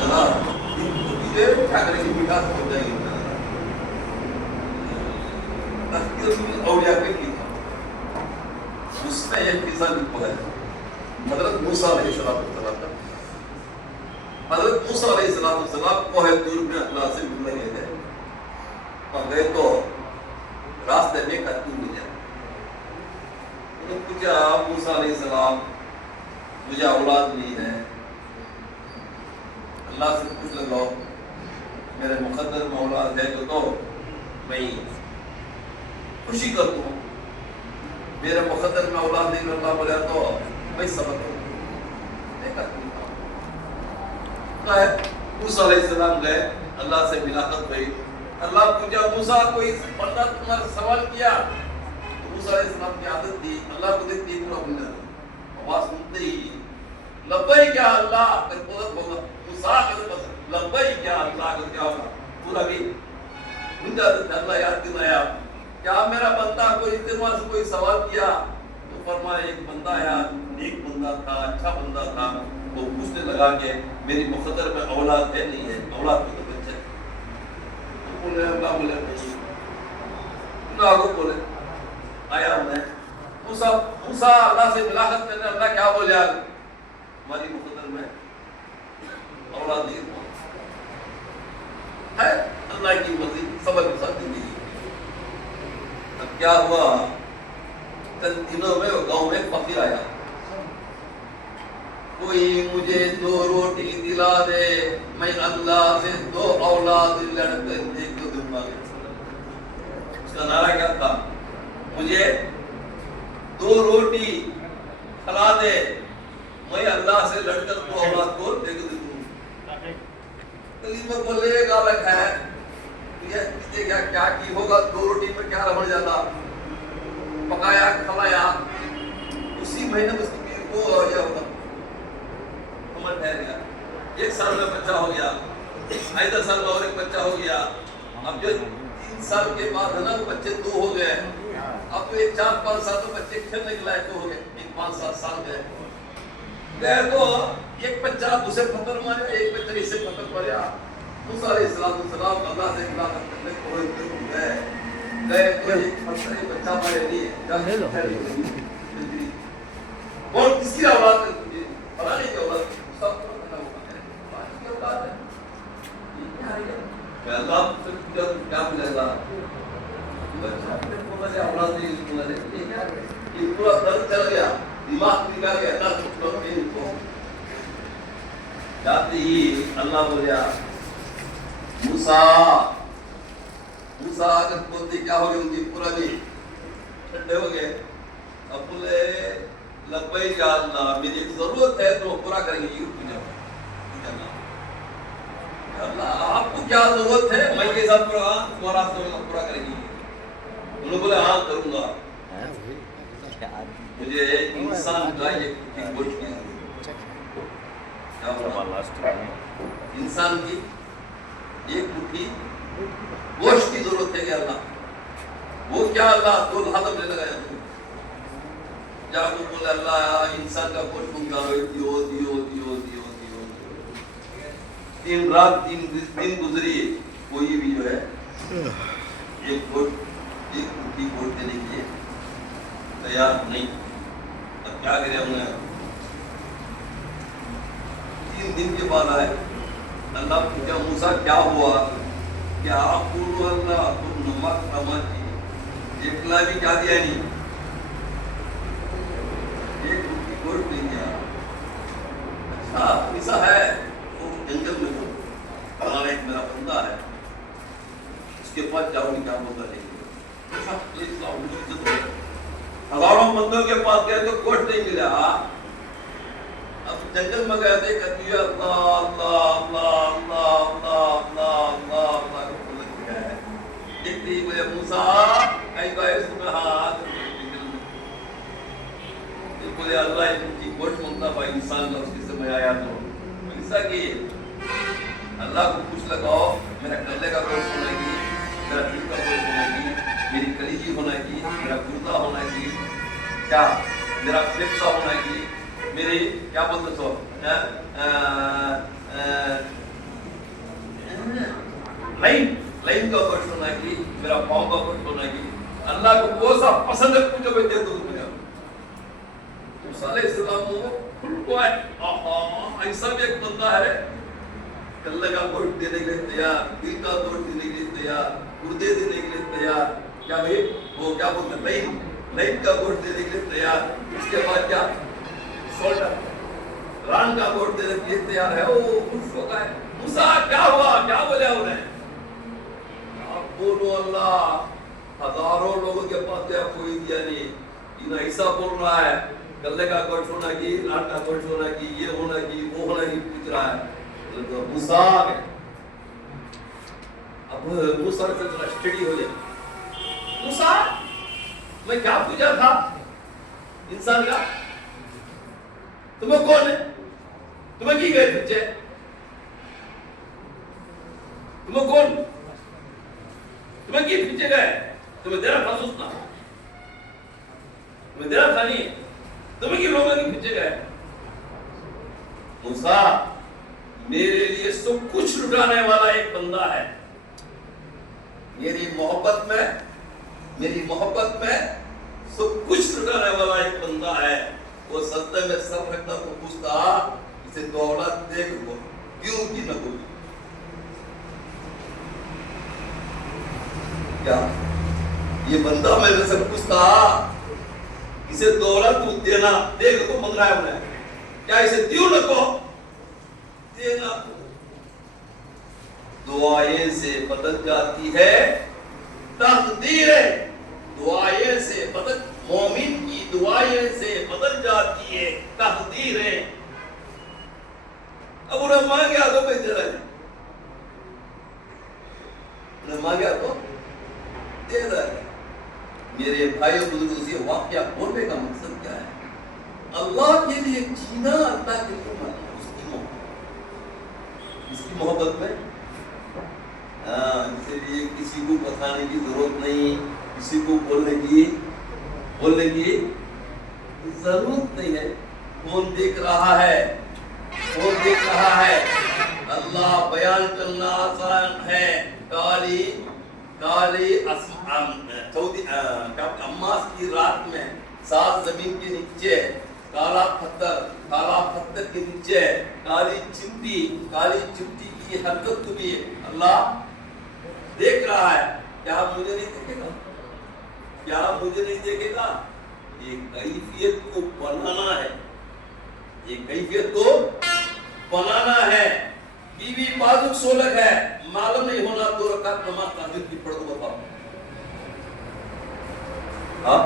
चला क्या करेंगे, विकास हो जाएगी। औलिया पे लिखा उसमें एक किस्सा लिखा है हजरत मूसा अलैहिस्सलाम का। हजरत मूसा अलैहिस्सलाम को है दूर में अल्लाह से मिल रहे थे और गए तो रास्ते में कत्ल मिल गया। उन्होंने पूछा मूसा अलैहिस्सलाम मुझे औलाद नहीं है, अल्लाह से पूछ लो मेरे मुकद्दर में औलाद है तो मैं खुशी कर दूं, मेरे मुकद्दर में औलाद नहीं अल्लाह बोला तो मैं समझ मूसा अलैहिस्सलाम गए, अल्लाह से मुलाकात हुई। अल्लाह पूछा मूसा कोई बंदा तुम्हारा सवाल किया? तो मूसा अलैहिस्सलाम की आदत थी अल्लाह को देखते ही पूरा भूल जाता, आवाज सुनते ही लब्बैक क्या अल्लाह कर बोला मूसा लब्बैक क्या अल्लाह को क्या होगा पूरा भी भूल जाता। अल्लाह याद दिलाया क्या मेरा बंदा कोई इत्तेफाक से कोई सवाल किया तो फरमाया एक बंदा आया, नेक बंदा था, अच्छा बंदा था, वो पूछने लगा कि मेरी मुकद्दर में औलाद है नहीं है, औलाद को तो बच्चे तो बोले अल्लाह बोले नहीं ना को बोले आया मैं मूसा अल्लाह से मुलाकात करने अल्लाह क्या बोले यार हमारी मुकद्दर में औलाद नहीं है। अल्लाह की मर्जी सबर के साथ जिंदगी। अब क्या हुआ, चंद दिनों में गांव में फकीर आया, कोई मुझे 2 रोटी दिला दे मैं अल्लाह से 2 औलाद लड़के दे को दूंगा। उसका नारा क्या था, मुझे 2 रोटी खिला दे मैं अल्लाह से लड़कर 2 औलाद को दे को दूंगा। कलीमा बोले गालक है क्या क्या की होगा, 2 रोटी में क्या रह जाता, पकाया खिलाया उसी महीने में उसकी बीवी को या होगा उम्र ठहर गया, 1 साल में बच्चा हो गया, 2.5 साल में और एक बच्चा हो गया। अब जो 3 साल के बाद है ना बच्चे 2 हो गए, अब तो 4-5 साल में बच्चे खेलने के लायक हो गए, 5-7 साल गए तो एक बच्चा दूसरे पत्थर मारे, एक बच्चा इसे पत्थर मारा। मूसा अलैहिस्सलाम अल्लाह से मुलाकात करने को गए तो एक पत्थर बच्चा मारे नहीं और किसकी औलाद है पता नहीं क्या औलाद सब पता होगा बाकी की औलाद है ये अल्लाह से क्या मिलेगा बच्चा को मुझे औलाद नहीं मिला ये पूरा दर्द चल गया, दिमाग निकाल गया ना तो जाते ही अल्लाह बोला मूसा अगर बोलते क्या हो गया, उनकी पूरा भी ठंडे हो गए। अब बोले लब्बैक या अल्लाह मेरी एक जरूरत है तो पूरा करेंगे, ये अल्लाह आपको क्या जरूरत है मैं के साथ तुम्हारा पूरा करेंगे। उन्होंने बोले हाँ करूंगा, मुझे इंसान का एक गोश्त की इंसान की एक मुट्ठी गोश्त की जरूरत है क्या अल्लाह, वो क्या अल्लाह 2 हाथ में लगाया जाको बोले अल्लाह इंसान का गोश्त मंगा दियो 3 रात 3 दिन गुजरी, कोई भी जो है एक मुट्ठी गोश्त देने के लिए तैयार नहीं। अब क्या करें हमने 3 दिन के बाद आए, अल्लाह पूछा मूसा क्या हुआ, क्या आप बोलो अल्लाह तुम नमक नमक एकला भी क्या दिया नहीं, एक रोटी गोश्त नहीं दिया। अच्छा ऐसा है वो जंगल में हो हमारा एक मेरा बंदा है उसके पास जाओ क्या बोलता है हजारों बंदों के पास गए तो गोश्त नहीं मिला। अब जंगल में गए थे कभी अल्लाह अल्लाह अल्लाह अल्लाह अल्लाह अल्लाह अल्लाह अल्लाह को बोल दिया है, देखते ही बोले मूसा कहीं का इसमें हाथ तो बोले अल्लाह इनकी गोश्त मांगता भाई इंसान का उसके समय आया तो ऐसा कि अल्लाह को पूछ लगाओ मेरा कल्ले का गोश्त होना की, मेरा दिल का गोश्त होना की, मेरी कलीजी होना की, मेरा गुर्दा होना की, क्या मेरा फेफड़ा होना की, मेरे क्या बोलते सो پسند ہے پوچھو بھائی دے دو تمہیں. موسیٰ علیہ السلام وہ کھل کو ہے ایسا بھی ایک بندہ ہے کلے کا گوشت دینے کے لیے تیار, دل کا گوشت دینے کے لیے تیار, گردے دینے کے لیے تیار, کیا بھائی وہ کیا بولتے ہیں لائن کا گوشت دینے کے لیے تیار, اس کے بعد کیا شولڈر ران کا گوشت دینے کے لیے تیار ہے. وہ خوش ہو گئے. موسیٰ کیا ہوا, کیا بولے انہیں؟ آپ بولو اللہ ہزاروں لوگوں کے پاس کیا کوئی دیا نہیں, یہ ایسا بول رہا ہے گلے کا گوشت ہونا کی, ران کا گوشت ہونا کی, یہ ہونا کی, وہ ہونا کی پوچھ رہا ہے. تو موسیٰ اب موسیٰ سے ذرا اسٹڈی ہو جائے. موسیٰ میں کیا پوچھا تھا انسان کا, تمہیں کون ہے, تمہیں کی گئے پوچھے, تمہیں کون, تمہیں کی پیچھے گئے, تمہیں دیرا تھا سوچنا, تمہیں دیرا تھا نہیں, تمہیں کی لوگوں کی پیچھے گئے. موسیٰ میرے لیے سب کچھ لٹانے والا ایک بندہ ہے, میری محبت میں سب کچھ لٹانے والا ایک بندہ ہے. وہ سجدے میں سر رکھتا تو پوچھتا اسے تو اولاد دے گو کیوں کی نہ کوئی, کیا یہ بندہ میرے سے پوچھتا اسے دولت تو دینا دے گو مانگ رہا ہے انہیں, کیا اسے دیوں نہ کو دینا. دعائیں سے بدل جاتی ہے تقدیر, دعائیں سے بدل, مومن کی دعائیں سے بدل جاتی ہے تقدیریں. اب انہیں مانگیا تو بھائی دے رہے ہیں, انہیں مانگیا تو دے رہے ہیں. میرے بھائیو بزرگوں سے واقعہ بولنے کا مقصد کیا ہے؟ اللہ کے لیے جینا, اللہ کے لیے مرنا, اس کی محبت میں اس لیے کسی کو بتانے کی ضرورت نہیں, کسی کو بولنے کی ضرورت نہیں ہے. کون دیکھ رہا ہے, کون دیکھ رہا ہے؟ اللہ بیان کرنا آسان ہے. کالی اماس کی رات میں 7 زمین کے نیچے کالا پتھر کے نیچے کالی چمٹی کی حرکت کو بھی اللہ دیکھ رہا ہے. کیا مجھے نہیں دیکھے گا, کیا مجھے نہیں دیکھے گا؟ یہ کیفیت کو بنانا ہے, یہ کیفیت کو بنانا ہے. بیوی بازک سولک ہے, معلوم نہیں ہونا 2 رکعت نماز تہجد کی پڑھ دو بتاؤ. ہاں